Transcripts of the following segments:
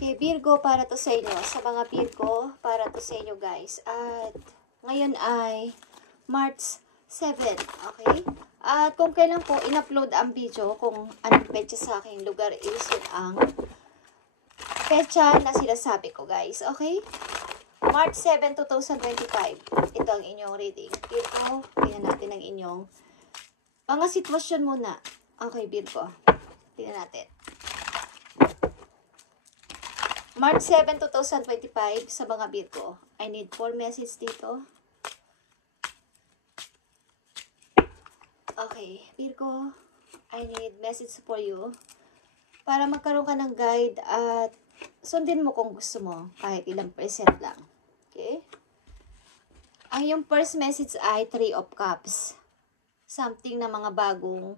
Okay, Virgo, para to sa inyo. Sa mga Virgo, para to sa inyo, guys. At ngayon ay March 7, okay? At kung kailan po in-upload ang video, kung anong petsa sa aking lugar is yun ang petsa na sinasabi ko, guys. Okay? March 7, 2025. Ito ang inyong reading. Virgo, tingnan natin ang inyong mga sitwasyon muna. Okay, Virgo. Tingnan natin. March 7, 2025 sa mga Virgo. I need 4 message dito. Okay, Virgo, I need message for you para magkaroon ka ng guide at sundin mo kung gusto mo kahit ilang percent lang. Okay? Ang yung first message ay 3 of Cups. Something na mga bagong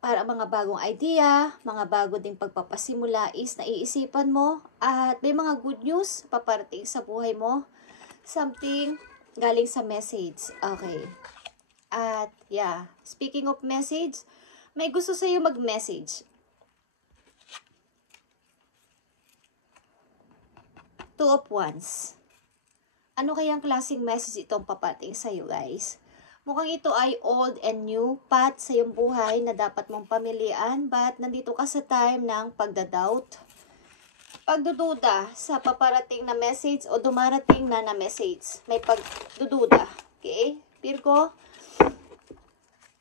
para mga bagong idea, mga bago ding pagpapasimula is naiisipan mo at may mga good news paparating sa buhay mo. Something galing sa message. Okay. At yeah, speaking of message, may gusto sa'yo mag-message. 2 of Wands. Ano kayang klaseng message itong paparating sa'yo, guys? Mukhang ito ay old and new path sa iyong buhay na dapat mong pamilian, but nandito ka sa time ng pagdadoubt, pagdududa sa paparating na message o dumarating na message. May pagdududa. Okay? Virgo,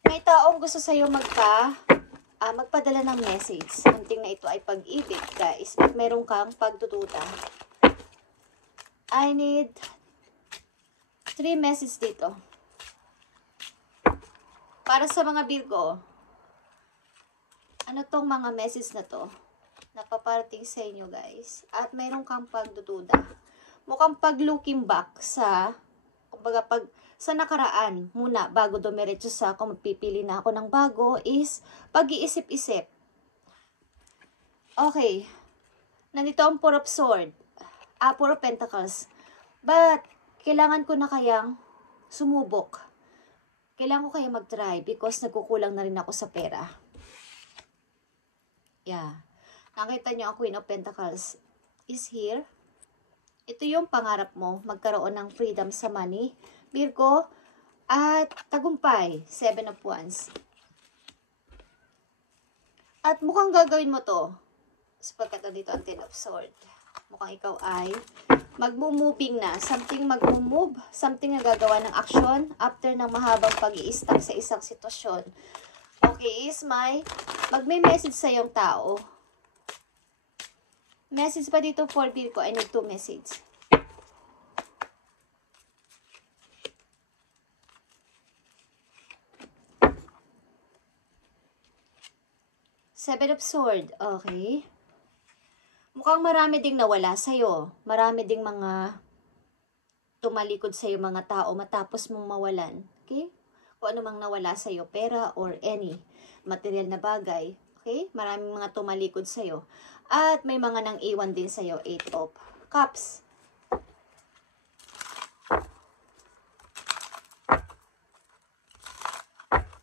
may taong gusto sa'yo magpadala ng message. Something na ito ay pag-ibig, guys. But meron kang pagdududa. I need 3 message dito. Para sa mga Virgo, ano tong mga message na to? Napaparating sa inyo, guys. At mayroon kang pagdududa. Mukhang pag-looking back sa, kumbaga sa nakaraan muna, bago dumiretso sa kung magpipili na ako ng bago, is pag-iisip-isip. Okay. Nandito ang Four of Swords. Four of Pentacles. But, kailangan ko na kayang sumubok. Kailangan ko kaya mag-try because nagkukulang na rin ako sa pera. Yeah. Nakita nyo ang Queen of Pentacles is here. Ito yung pangarap mo, magkaroon ng freedom sa money. Virgo, at tagumpay, 7 of Wands. At mukhang gagawin mo to. Sapagkat dito ang 10 of Swords. Mukhang ikaw ay magmo-moving na. Something magmo-move. Something na gagawa ng action after ng mahabang pag-i-stuck sa isang sitwasyon. Okay, is magme-message sa iyong tao. Message pa dito for Virgo. I need 2 message. Seven of Swords. Okay. Mukhang marami ding nawala sa'yo. Marami ding mga tumalikod sa'yo mga tao matapos mong mawalan. Okay? Kung ano mang nawala sa'yo, pera or any material na bagay. Okay? Maraming mga tumalikod sa'yo. At may mga nang iwan din sa'yo. 8 of Cups.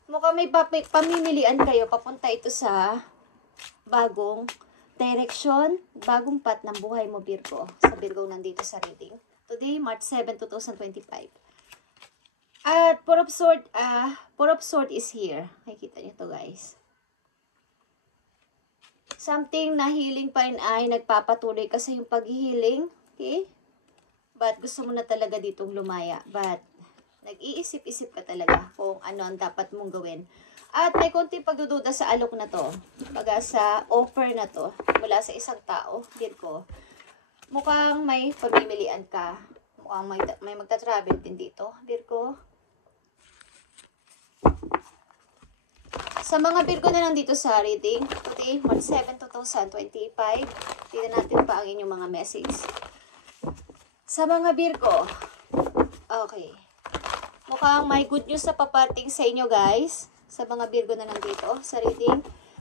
Mukhang may pamimilian kayo. Papunta ito sa bagong direction, bagong path ng buhay mo, Virgo. Sa Virgo nandito sa reading. Today, March 7, 2025. At Four of Swords is here. Nakikita niyo to, guys. Something na healing pa rin ay nagpapatuloy kasi yung pag-healing. Okay? But gusto mo na talaga ditong lumaya. But nag-iisip-isip ka talaga kung ano ang dapat mong gawin. At may konting pagdududa sa alok na to. Baga sa offer na to. Mula sa isang tao. Virgo. Mukhang may pamimilian ka. Mukhang may magta-travel din dito. Virgo. Sa mga Virgo na nandito sa reading. Today, March 7, 2025. Tingnan natin pa ang inyong mga message. Sa mga Virgo. Okay. Mukhang may good news na paparating sa inyo, guys. Sa mga Virgo na nandito sa reading,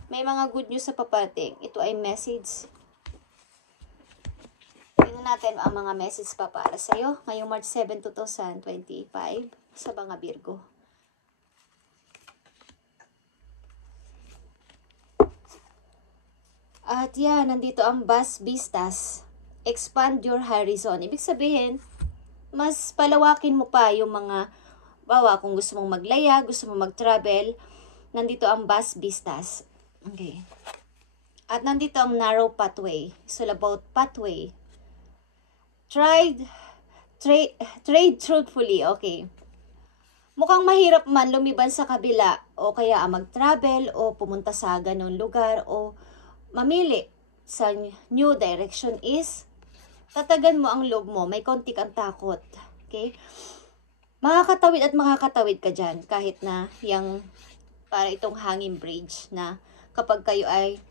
may mga good news sa paparating. Ito ay message. Tingnan natin ang mga message pa para sa iyo ngayong March 7, 2025 sa mga Virgo. At yan, nandito ang vast vistas. Expand your horizon. Ibig sabihin, mas palawakin mo pa yung mga, bawa kung gusto mong maglaya, gusto mong mag-travel, nandito ang vast vistas. Okay. At nandito ang narrow pathway. It's all about pathway. Trade truthfully. Okay. Mukhang mahirap man lumiban sa kabila o kaya mag-travel o pumunta sa ganong lugar o mamili sa new direction is tatagan mo ang loob mo. May konti kang takot. Okay? Makakatawid at makakatawid ka dyan kahit na yung para itong hanging bridge na kapag kayo ay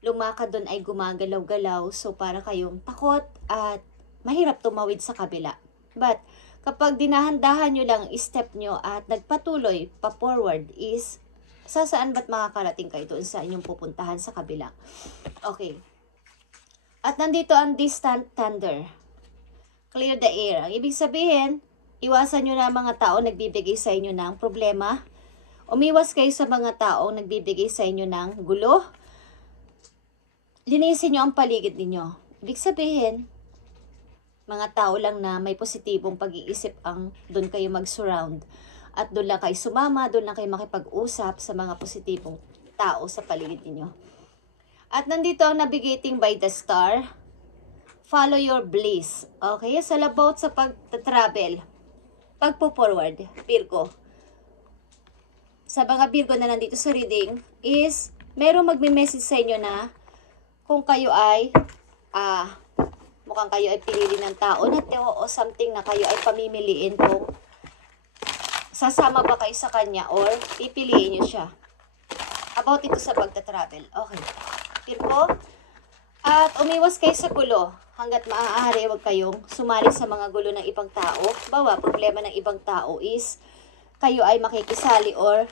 lumakad doon ay gumagalaw-galaw. So para kayong takot at mahirap tumawid sa kabila. But kapag dinahandahan nyo lang step nyo at nagpatuloy pa forward is saan ba't makakarating kayo doon sa inyong pupuntahan sa kabila. Okay. At nandito ang distant thunder. Clear the air. Ang ibig sabihin, iwasan nyo na mga tao nagbibigay sa inyo ng problema. Umiwas kayo sa mga tao nagbibigay sa inyo ng gulo. Linisin nyo ang paligid ninyo. Ibig sabihin, mga tao lang na may positibong pag-iisip ang doon kayo mag-surround. At doon lang kayo sumama, doon lang kayo makipag-usap sa mga positibong tao sa paligid ninyo. At nandito ang navigating by the star. Follow your bliss. Okay? So, about sa pag-travel. Pagpo-forward, Virgo. Sa mga Virgo na nandito sa reading is, merong magme-message sa inyo na kung kayo ay mukhang kayo ay pinili ng tao na o something na kayo ay pamimiliin kung sasama ba kayo sa kanya or pipiliin nyo siya. About ito sa pagta-travel. Okay. Virgo. At umiwas kayo sa gulo. Hanggat maaari, huwag kayong sumali sa mga gulo ng ibang tao. Bawa, problema ng ibang tao is kayo ay makikisali or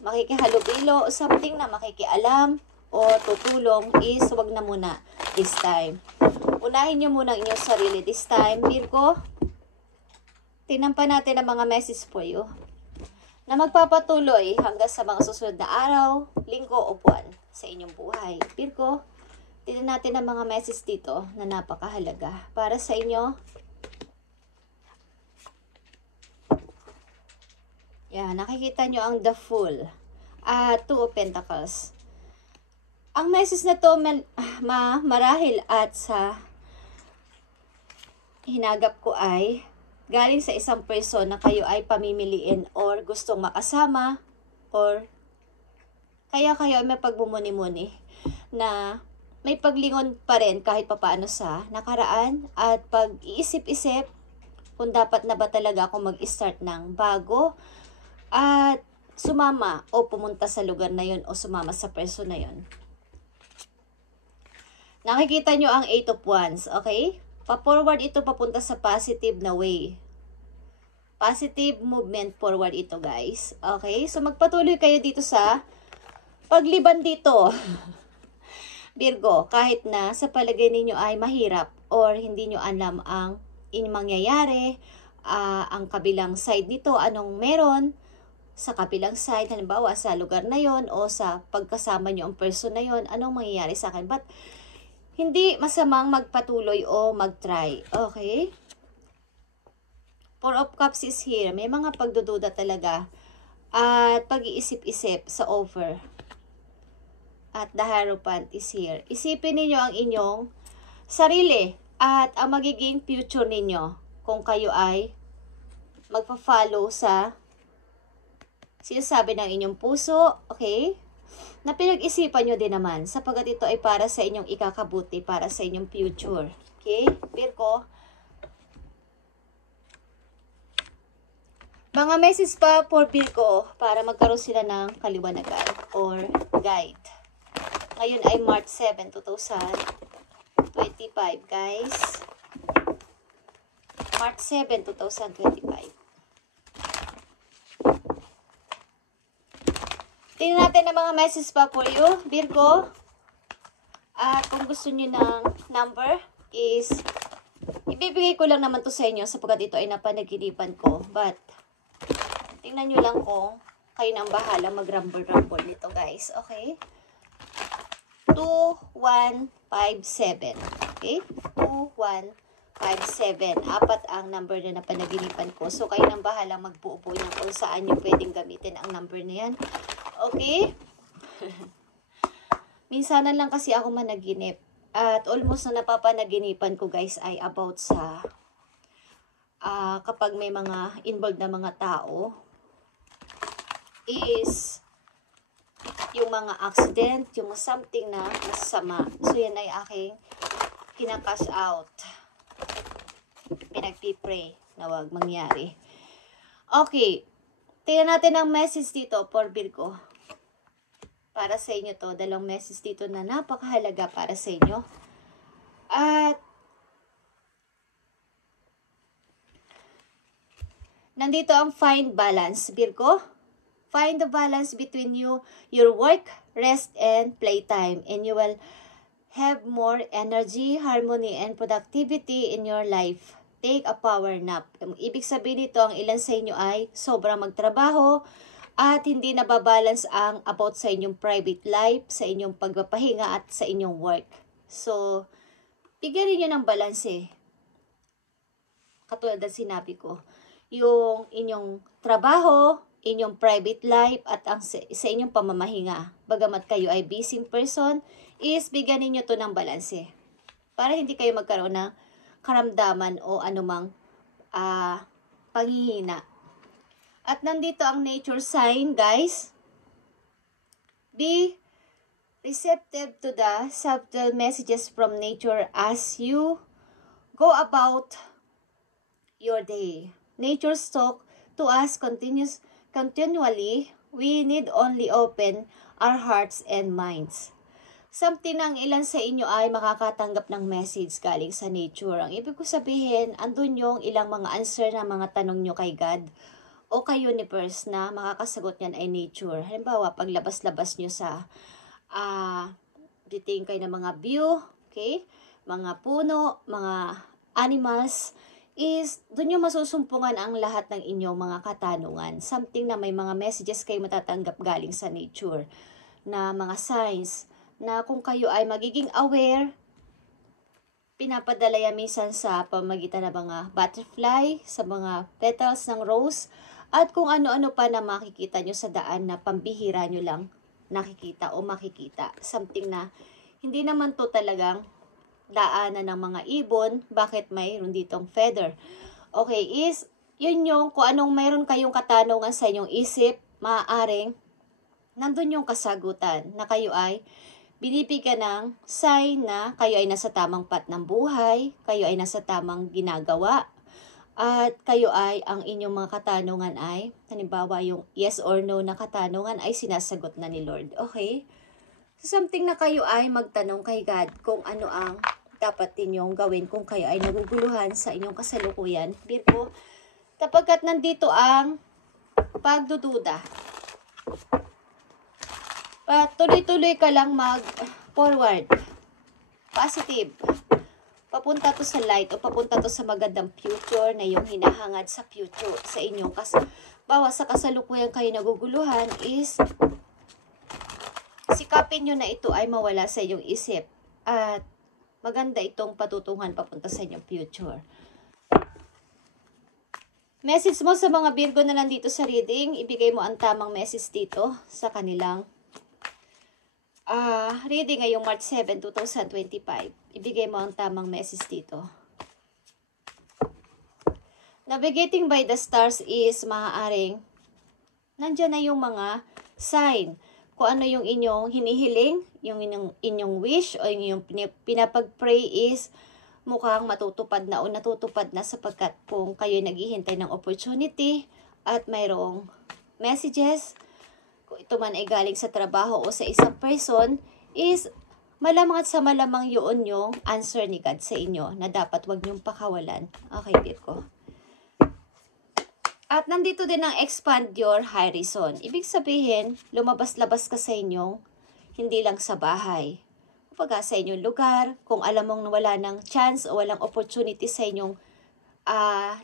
makikihalubilo o something na makikialam o tutulong is huwag na muna this time. Unahin nyo muna ang inyong sarili this time, Virgo. Tingnan pa natin ang mga message for you na magpapatuloy hanggang sa mga susunod na araw, linggo o buwan sa inyong buhay. Virgo, tingnan natin ang mga message dito na napakahalaga para sa inyo. Yan, nakikita nyo ang The Fool. Two of Pentacles. Ang message na to marahil at sa hinagap ko ay galing sa isang person na kayo ay pamimiliin or gustong makasama or kaya kayo ay may pagmumuni-muni na may paglingon pa rin kahit papaano sa nakaraan at pag-iisip-isip kung dapat na ba talaga ako mag-start ng bago at sumama o pumunta sa lugar na yon o sumama sa person na yon. Nakikita nyo ang 8 of Wands, okay? Pa-forward ito papunta sa positive na way. Positive movement forward ito, guys. Okay? So, magpatuloy kayo dito sa pagliban dito. Virgo, kahit na sa palagay ninyo ay mahirap or hindi nyo alam ang mangyayari, ang kabilang side nito, anong meron sa kabilang side, halimbawa sa lugar na yon o sa pagkasama nyo ang person na yon, anong mangyayari sa akin. But, hindi masamang magpatuloy o mag-try. Okay? Four of Cups is here. May mga pagdududa talaga. At pag-iisip-isip sa offer. At the Hierophant is here. Isipin ninyo ang inyong sarili at ang magiging future ninyo kung kayo ay magpa-follow sa sinasabi ng inyong puso. Okay? Na pinag-isipan nyo din naman sapagat ito ay para sa inyong ikakabuti, para sa inyong future. Okay? Virgo. Mga message pa for Virgo para magkaroon sila ng kaliwanagan or guide. Ngayon ay March 7, 2025, guys. March 7, 2025. Tingnan natin ang mga message pa for you, Virgo. At kung gusto niyo ng number is, ibibigay ko lang naman to sa inyo sapagkat ito ay napanaginipan ko. But, tingnan nyo lang kung kayo nang bahala mag-rumble-rumble nito, guys. Okay? 2157. Okay? 2157. Apat ang number na napanaginipan ko. So, kayo nang bahalang magbuo-buo niya kung saan nyo pwedeng gamitin ang number na yan. Okay? Minsanan lang kasi ako managinip. At almost na napapanaginipan ko guys ay about sa kapag may mga involved na mga tao is yung mga accident, yung something na masama. So yan ay aking kinakash out. Pinagpipray na wag mangyari. Okay. Tingnan natin ang message dito for Virgo. Para sa inyo to, dalawang message dito na napakahalaga para sa inyo. At nandito ang find balance, Virgo. Find the balance between your work, rest, and playtime. And you will have more energy, harmony, and productivity in your life. Take a power nap. Ibig sabihin nito, ang ilan sa inyo ay sobrang magtrabaho, at hindi nababalance ang about sa inyong private life, sa inyong pagpapahinga at sa inyong work. So, bigyan niyo ng balance eh. Katulad ng sinabi ko, yung inyong trabaho, inyong private life at ang sa inyong pamamahinga. Bagamat kayo ay busy person, is bigyan niyo to ng balance eh. Para hindi kayo magkaroon ng karamdaman o anumang panghihina. At nandito ang nature sign, guys. Be receptive to the subtle messages from nature as you go about your day. Nature's talk to us continually. We need only open our hearts and minds. Something na ang ilan sa inyo ay makakatanggap ng message galing sa nature. Ang ibig ko sabihin, andun yung ilang mga answer na mga tanong nyo kay God o kay universe na makakasagot niyan ay nature. Halimbawa, paglabas-labas nyo sa diting kayo ng mga view, okay? Mga puno, mga animals, is doon nyo masusumpungan ang lahat ng inyong mga katanungan. Something na may mga messages kayo matatanggap galing sa nature, na mga signs, na kung kayo ay magiging aware, pinapadala yan minsan sa pamagitan ng mga butterfly, sa mga petals ng rose, at kung ano-ano pa na makikita nyo sa daan na pambihira nyo lang nakikita o makikita. Something na hindi naman to talagang daanan ng mga ibon. Bakit mayroon ditong feather? Okay, is yun yung kung anong mayroon kayong katanungan sa inyong isip, maaaring nandun yung kasagutan na kayo ay binibigyan ng sign na kayo ay nasa tamang path ng buhay, kayo ay nasa tamang ginagawa, at kayo ay, ang inyong mga katanungan ay, halimbawa yung yes or no na katanungan ay sinasagot na ni Lord. Okay? So, something na kayo ay magtanong kay God kung ano ang dapat ninyong gawin kung kayo ay naguguluhan sa inyong kasalukuyan. Virgo, tapagkat nandito ang pagdududa. Tuloy-tuloy ka lang mag-forward. Positive. Papunta to sa light o papunta to sa magandang future na yung hinahangad sa future sa inyong bawa sa kasalukuyan kayo naguguluhan is sikapin nyo na ito ay mawala sa inyong isip at maganda itong patutungan papunta sa inyong future. Message mo sa mga Virgo na nandito sa reading, ibigay mo ang tamang message dito sa kanilang reading ngayong March 7, 2025. Ibigay mo ang tamang message dito. Navigating by the stars is maaaring nandyan na yung mga sign. Kung ano yung inyong hinihiling, yung inyong wish o yung pinapag-pray is mukhang matutupad na o natutupad na sapagkat kung kayo naghihintay ng opportunity at mayroong messages, kung ito man ay galing sa trabaho o sa isang person, is malamang at sa malamang yun yung answer ni God sa inyo na dapat wag niyong pakawalan. Okay, Virgo. At nandito din ang expand your horizon. Ibig sabihin, lumabas-labas ka sa inyong, hindi lang sa bahay. Kapag sa inyong lugar, kung alam mong wala ng chance o walang opportunity sa inyong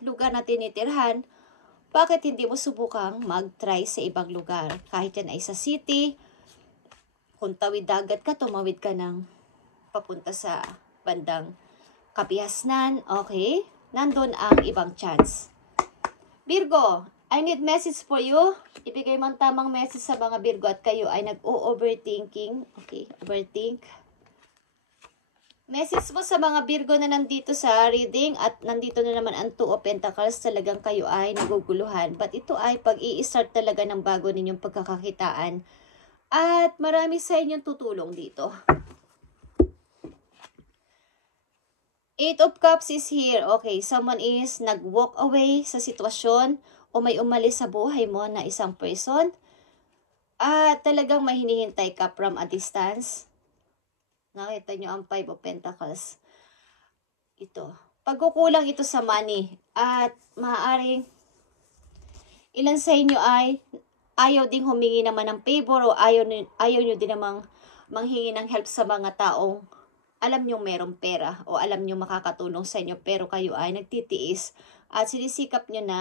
lugar na tinitirhan, bakit hindi mo subukang mag-try sa ibang lugar? Kahit yan ay sa city, Kung tawid dagat ka, tumawid ka ng papunta sa bandang Kapihasnan. Okay? Nandun ang ibang chance. Virgo, I need message for you. Ibigay mo ang tamang message sa mga Virgo at kayo ay nag-overthinking. Okay, overthink. Message mo sa mga Virgo na nandito sa reading at nandito na naman ang 2 of Pentacles. Talagang kayo ay naguguluhan. But ito ay pag-i-start talaga ng bago ninyong pagkakakitaan. At marami sa inyong tutulong dito. 8 of Cups is here. Okay, someone is nag-walk away sa sitwasyon o may umalis sa buhay mo na isang person. At talagang may hinihintay ka from a distance. Nakita nyo ang 5 of Pentacles. Ito. Pagkukulang ito sa money. At maaaring ilan sa inyo ay ayaw ding humingi naman ng favor o ayaw nyo din namang manghingi ng help sa mga taong alam nyo merong pera o alam nyo makakatulong sa inyo pero kayo ay nagtitiis at sinisikap nyo na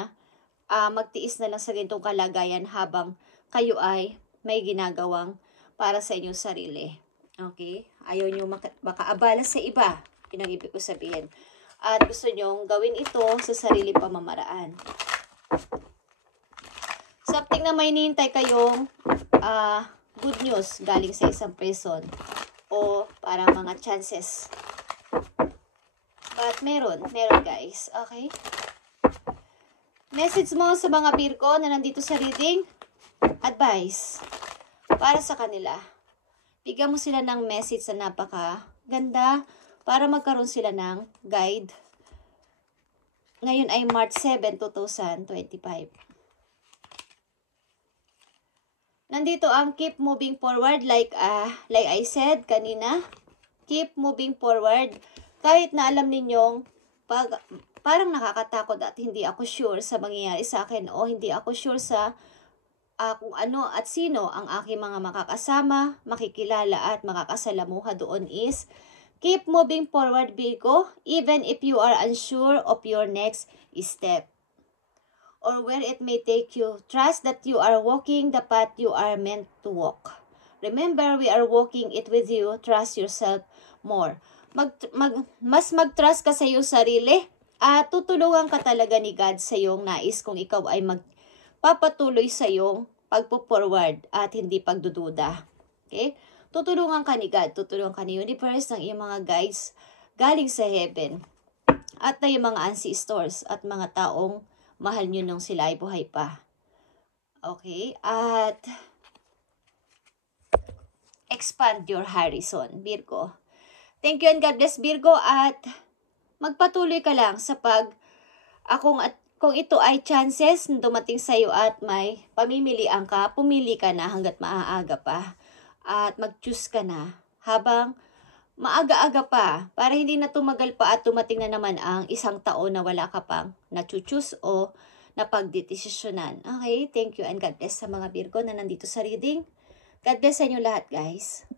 magtiis na lang sa ganitong kalagayan habang kayo ay may ginagawang para sa inyong sarili. Okay? Ayaw nyo makaabala sa iba. Yun ang ibig ko sabihin. At gusto nyo gawin ito sa sarili pamamaraan. Something na may nihintay kayong good news galing sa isang person o parang mga chances. But meron guys. Okay? Message mo sa mga Virgo na nandito sa reading. Advice para sa kanila. Bigyan mo sila ng message na napaka ganda para magkaroon sila ng guide. Ngayon ay March 7, 2025. Nandito ang keep moving forward like I said kanina. Keep moving forward. Kahit na alam ninyong parang nakakatakot at hindi ako sure sa mangyayari sa akin o hindi ako sure sa kung ano at sino ang aking mga makakasama, makikilala at makakasalamuha doon is keep moving forward, Virgo, even if you are unsure of your next step or where it may take you. Trust that you are walking the path you are meant to walk. Remember, we are walking it with you. Trust yourself more. Mas mag-trust ka sa iyong sarili at tutulungan ka talaga ni God sa iyong nais kung ikaw ay magpapatuloy sa iyong pagpo-forward at hindi pagdududa. Okay? Tutulungan ka ni God, tutulungan ka ni Universe ng iyong mga guides galing sa heaven at na yung mga ancestors at mga taong mahal nyo nung sila ay buhay pa. Okay? At expand your horizon, Virgo. Thank you and God bless, Virgo. At magpatuloy ka lang sa kung ito ay chances na dumating sa iyo at may pamimilian ka, pumili ka na hanggat maaaga pa. At mag-choose ka na habang maaga-aga pa para hindi na tumagal pa at tumating na naman ang isang taon na wala ka pang na-choose o napagdedesisyonan. Okay, thank you and God bless sa mga Virgo na nandito sa reading. God bless sa inyo lahat, guys.